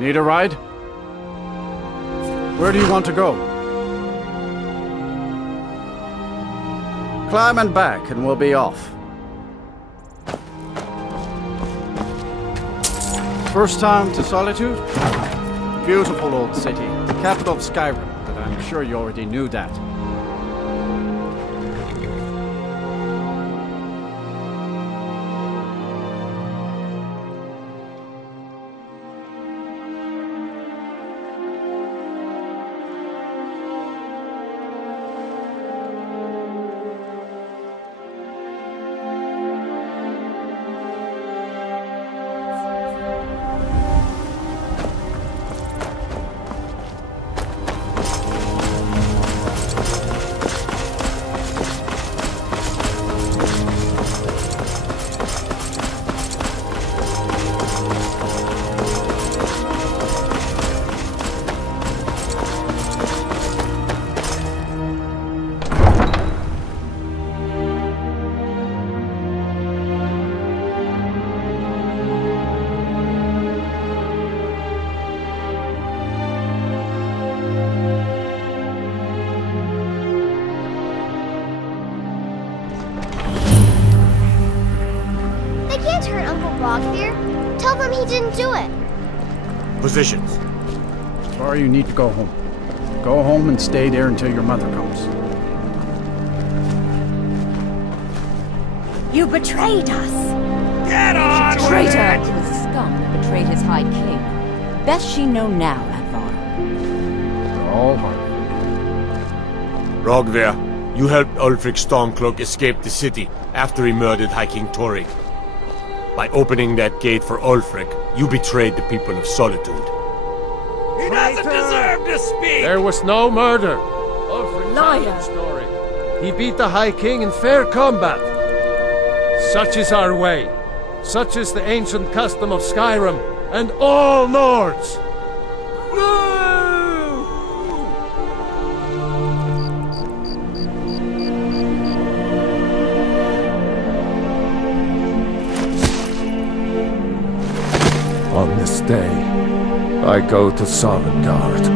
Need a ride? Where do you want to go? Climb and back and we'll be off. First time to Solitude? Beautiful old city, capital of Skyrim, but I'm sure you already knew that. Tell them he didn't do it. Positions. Sorry, you need to go home. Go home and stay there until your mother comes. You betrayed us! Get on with Traitor! it! It was the scum that betrayed his High King. Best she know now, Advar. We're all hard. Rogver, you helped Ulfric Stormcloak escape the city after he murdered High King Torrig. By opening that gate for Ulfric, you betrayed the people of Solitude. He doesn't deserve to speak! There was no murder. Ulfric Liar. told the story. He beat the High King in fair combat. Such is our way. Such is the ancient custom of Skyrim and all Nords. On this day, I go to Solitude.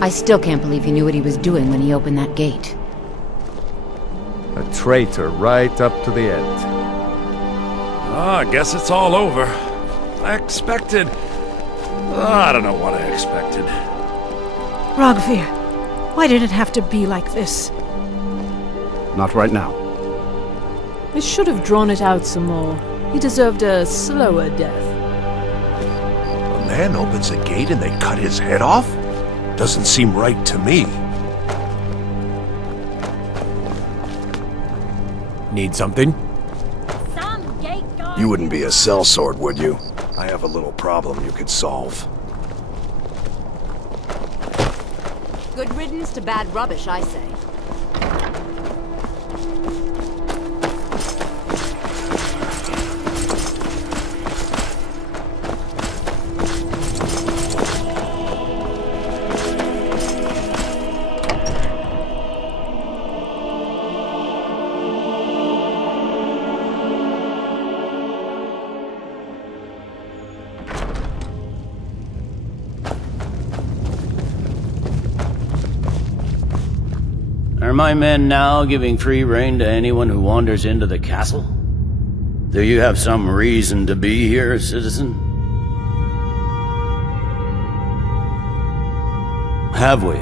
I still can't believe he knew what he was doing when he opened that gate. A traitor right up to the end. I guess it's all over. I expected... I don't know what I expected. Rogvir, why did it have to be like this? Not right now. I should have drawn it out some more. He deserved a slower death. A man opens a gate and they cut his head off? Doesn't seem right to me. Need something? Some gate guard! You wouldn't be a sellsword, would you? I have a little problem you could solve. Good riddance to bad rubbish, I say. Are my men now giving free rein to anyone who wanders into the castle? Do you have some reason to be here, citizen? Have we?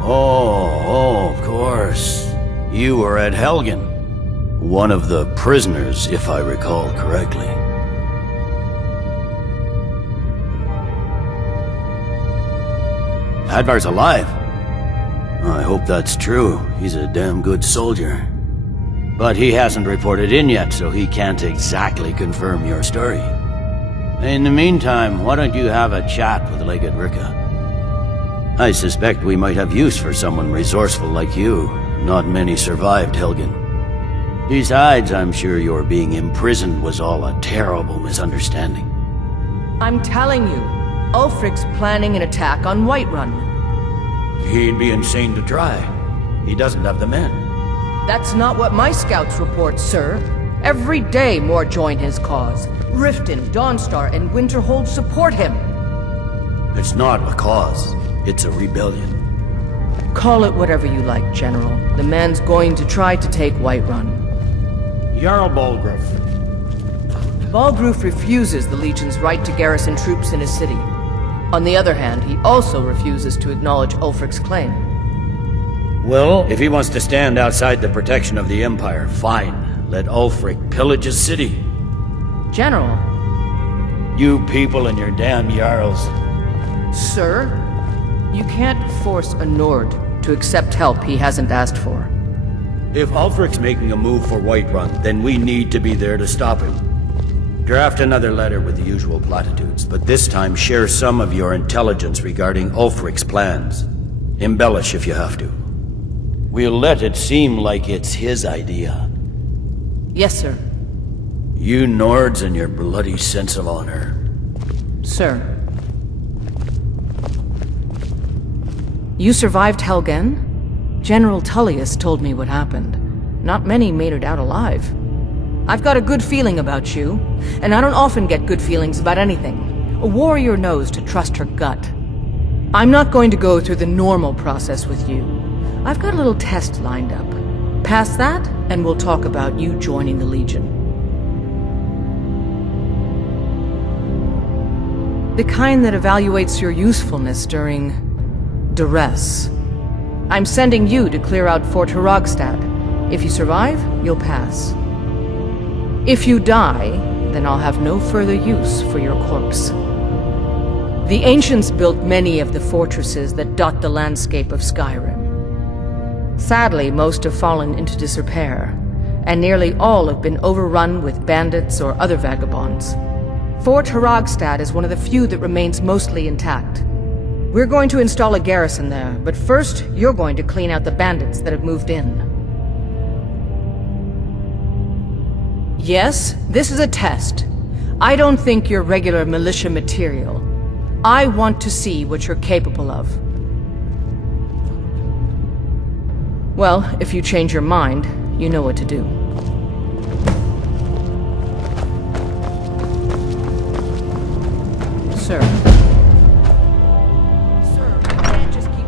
Oh, of course. You were at Helgen. One of the prisoners, if I recall correctly. Advar's alive. I hope that's true. He's a damn good soldier. But he hasn't reported in yet, so he can't exactly confirm your story. In the meantime, why don't you have a chat with Legate Ricka? I suspect we might have use for someone resourceful like you. Not many survived Helgen. Besides, I'm sure your being imprisoned was all a terrible misunderstanding. I'm telling you, Ulfric's planning an attack on Whiterun. He'd be insane to try. He doesn't have the men. That's not what my scouts report, sir. Every day more join his cause. Riften, Dawnstar, and Winterhold support him. It's not a cause. It's a rebellion. Call it whatever you like, General. The man's going to try to take Whiterun. Jarl Balgruuf. Balgruuf refuses the Legion's right to garrison troops in his city. On the other hand, he also refuses to acknowledge Ulfric's claim. Well, if he wants to stand outside the protection of the Empire, fine. Let Ulfric pillage his city. General. You people and your damn Jarls. Sir, you can't force a Nord to accept help he hasn't asked for. If Ulfric's making a move for Whiterun, then we need to be there to stop him. Draft another letter with the usual platitudes, but this time share some of your intelligence regarding Ulfric's plans. Embellish if you have to. We'll let it seem like it's his idea. Yes, sir. You Nords and your bloody sense of honor. Sir. You survived Helgen? General Tullius told me what happened. Not many made it out alive. I've got a good feeling about you, and I don't often get good feelings about anything. A warrior knows to trust her gut. I'm not going to go through the normal process with you. I've got a little test lined up. Pass that, and we'll talk about you joining the Legion. The kind that evaluates your usefulness during duress. I'm sending you to clear out Fort Hraggstad. If you survive, you'll pass. If you die, then I'll have no further use for your corpse. The ancients built many of the fortresses that dot the landscape of Skyrim. Sadly, most have fallen into disrepair, and nearly all have been overrun with bandits or other vagabonds. Fort Hraggstad is one of the few that remains mostly intact. We're going to install a garrison there, but first, you're going to clean out the bandits that have moved in. Yes, this is a test. I don't think you're regular militia material. I want to see what you're capable of. Well, if you change your mind, you know what to do. Sir. Sir, I can't just keep...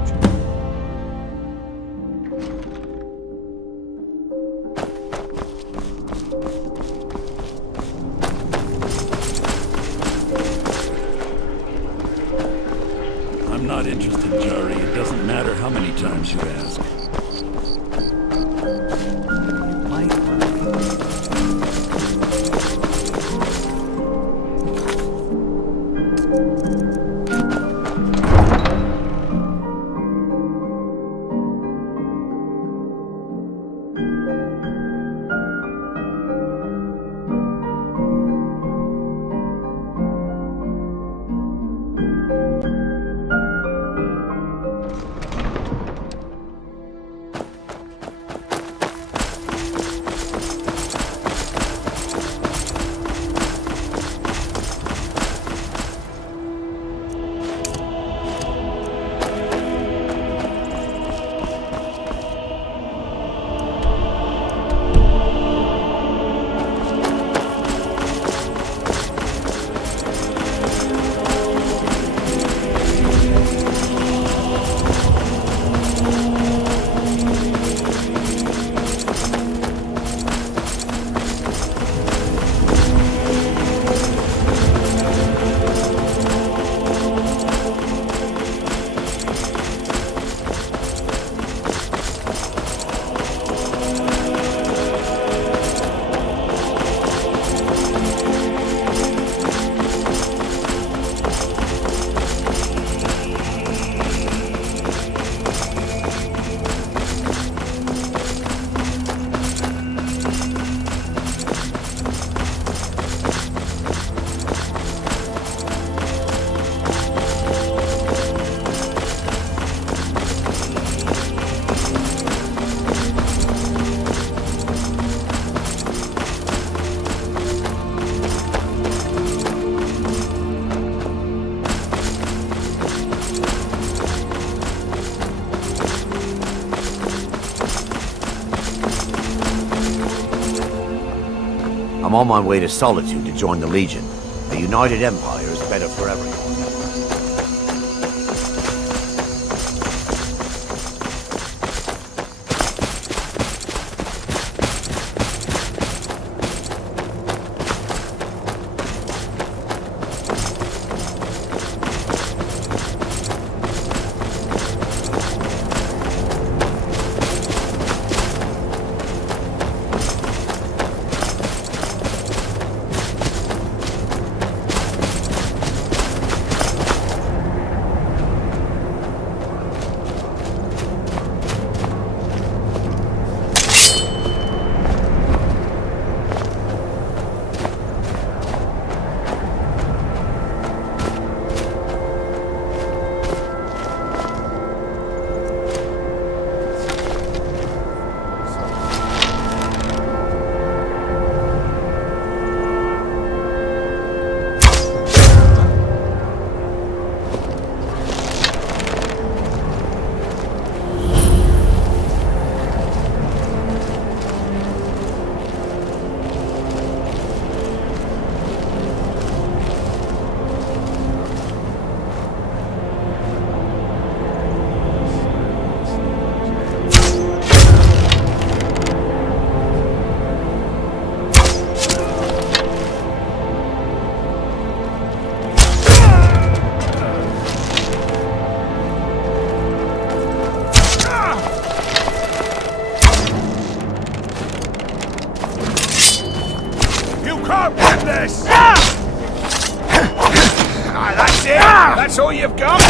I'm not interested, Jari. It doesn't matter how many times you ask. I'm on my way to Solitude to join the Legion. A united empire is better for everyone. That's all you've got?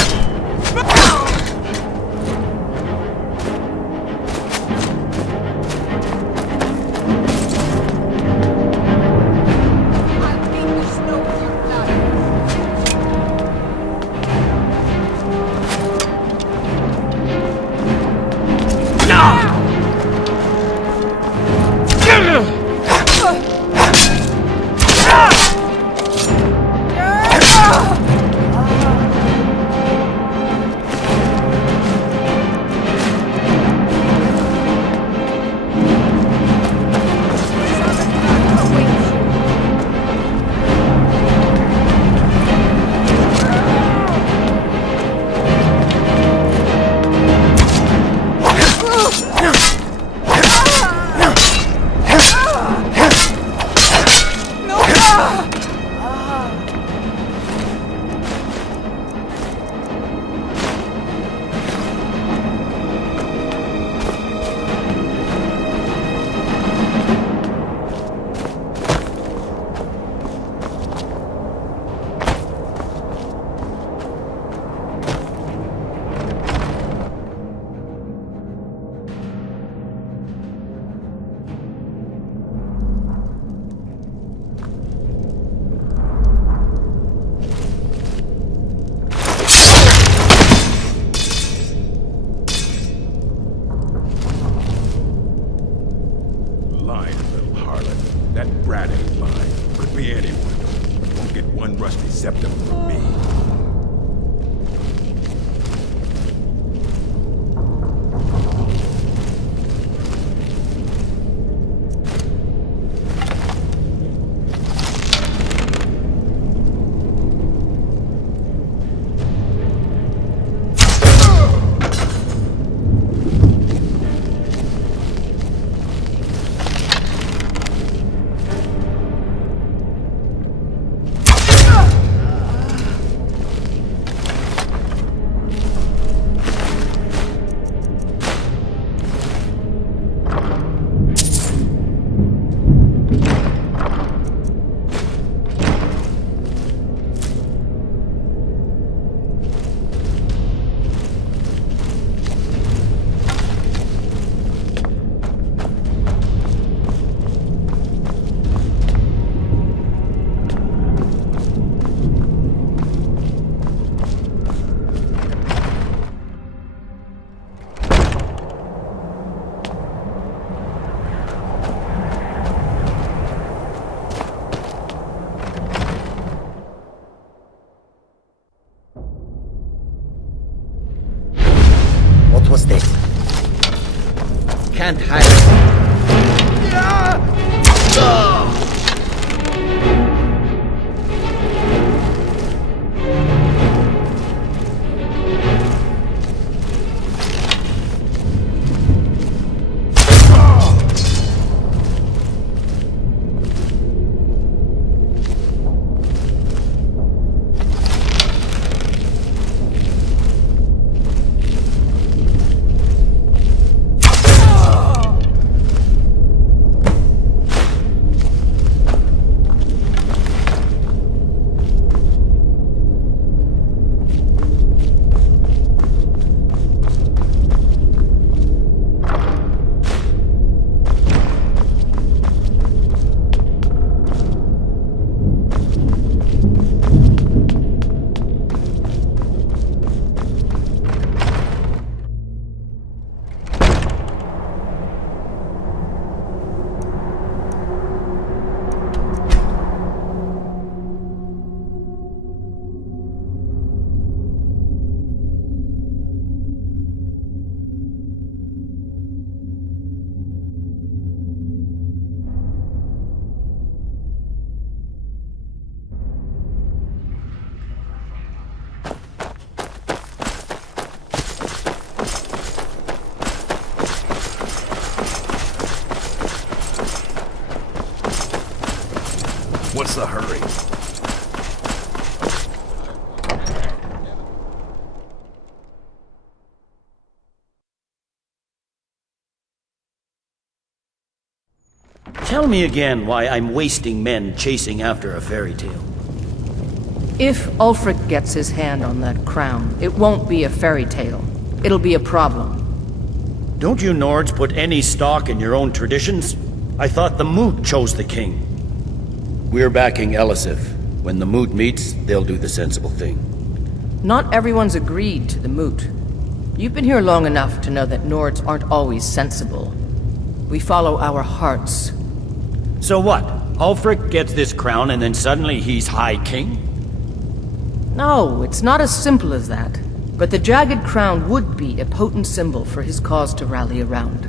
Can't hide. What's the hurry? Tell me again why I'm wasting men chasing after a fairy tale. If Ulfric gets his hand on that crown, it won't be a fairy tale. It'll be a problem. Don't you Nords put any stock in your own traditions? I thought the Moot chose the king. We're backing Elisif. When the Moot meets, they'll do the sensible thing. Not everyone's agreed to the moot. You've been here long enough to know that Nords aren't always sensible. We follow our hearts. So what? Ulfric gets this crown and then suddenly he's High King? No, it's not as simple as that. But the Jagged Crown would be a potent symbol for his cause to rally around.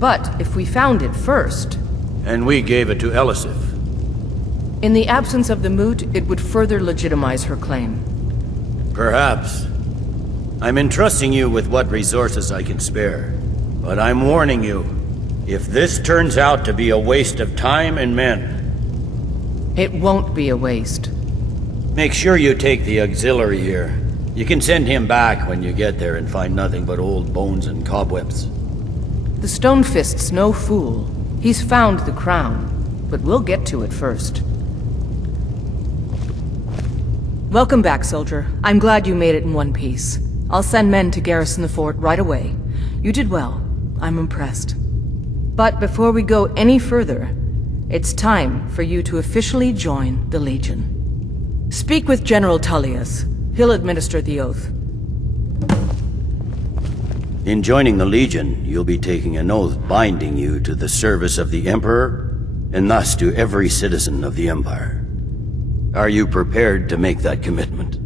But if we found it first... And we gave it to Elisif. In the absence of the moot, it would further legitimize her claim. Perhaps. I'm entrusting you with what resources I can spare. But I'm warning you, if this turns out to be a waste of time and men... It won't be a waste. Make sure you take the auxiliary here. You can send him back when you get there and find nothing but old bones and cobwebs. The Stonefist's no fool. He's found the crown, but we'll get to it first. Welcome back, soldier. I'm glad you made it in one piece. I'll send men to garrison the fort right away. You did well. I'm impressed. But before we go any further, it's time for you to officially join the Legion. Speak with General Tullius. He'll administer the oath. In joining the Legion, you'll be taking an oath binding you to the service of the Emperor, and thus to every citizen of the Empire. Are you prepared to make that commitment?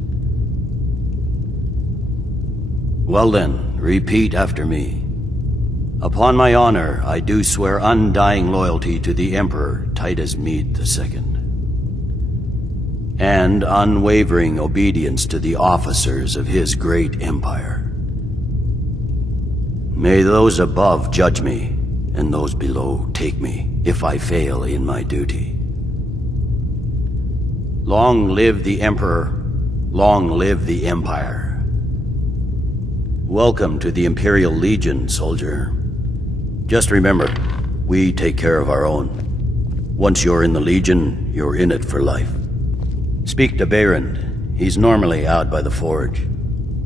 Well then, repeat after me. Upon my honor, I do swear undying loyalty to the Emperor Titus Mede II. And unwavering obedience to the officers of his great empire. May those above judge me, and those below take me, if I fail in my duty. Long live the Emperor, long live the Empire. Welcome to the Imperial Legion, soldier. Just remember, we take care of our own. Once you're in the Legion, you're in it for life. Speak to Behrend. He's normally out by the forge.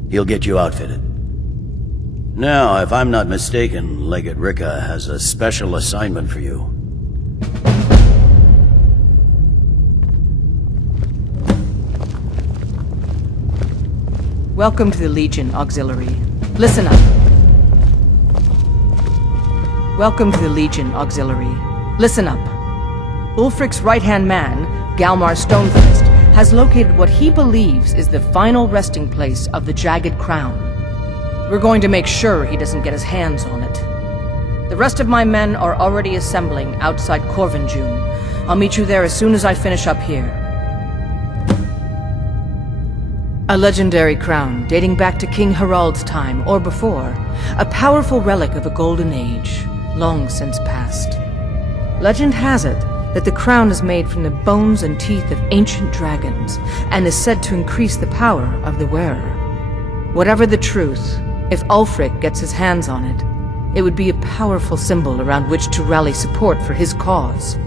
He'll get you outfitted. Now, if I'm not mistaken, Legate Ricka has a special assignment for you. Welcome to the Legion, Auxiliary. Listen up. Welcome to the Legion, Auxiliary. Listen up. Ulfric's right-hand man, Galmar Stonefist, has located what he believes is the final resting place of the Jagged Crown. We're going to make sure he doesn't get his hands on it. The rest of my men are already assembling outside Corvinjune. I'll meet you there as soon as I finish up here. A legendary crown dating back to King Harald's time, or before. A powerful relic of a golden age, long since past. Legend has it that the crown is made from the bones and teeth of ancient dragons, and is said to increase the power of the wearer. Whatever the truth, if Ulfric gets his hands on it, it would be a powerful symbol around which to rally support for his cause.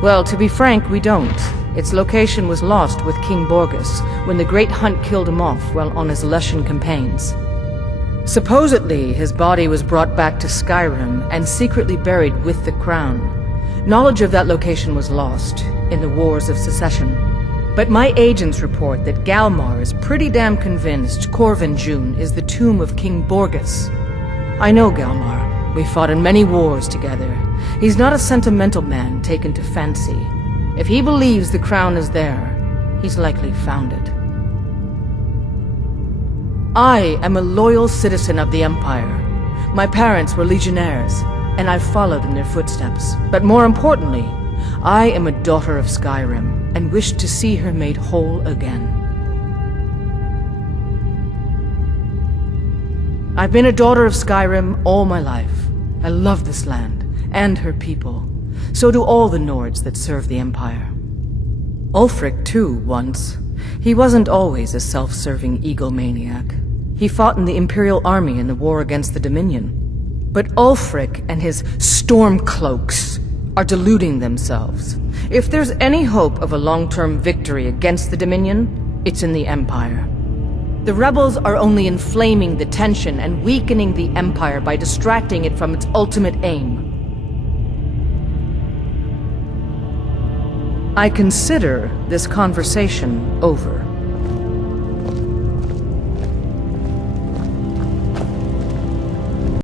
Well, to be frank, we don't. Its location was lost with King Borgus when the Great Hunt killed him off while on his Lushan campaigns. Supposedly, his body was brought back to Skyrim and secretly buried with the crown. Knowledge of that location was lost in the Wars of Secession. But my agents report that Galmar is pretty damn convinced Corvinjune is the tomb of King Borgus. I know Galmar. We fought in many wars together. He's not a sentimental man taken to fancy. If he believes the crown is there, he's likely found it. I am a loyal citizen of the Empire. My parents were legionnaires, and I've followed in their footsteps. But more importantly, I am a daughter of Skyrim, and wish to see her made whole again. I've been a daughter of Skyrim all my life. I love this land, and her people. So do all the Nords that serve the Empire. Ulfric, too, once. He wasn't always a self-serving egomaniac. He fought in the Imperial army in the war against the Dominion. But Ulfric and his Stormcloaks are deluding themselves. If there's any hope of a long-term victory against the Dominion, it's in the Empire. The rebels are only inflaming the tension and weakening the Empire by distracting it from its ultimate aim. I consider this conversation over.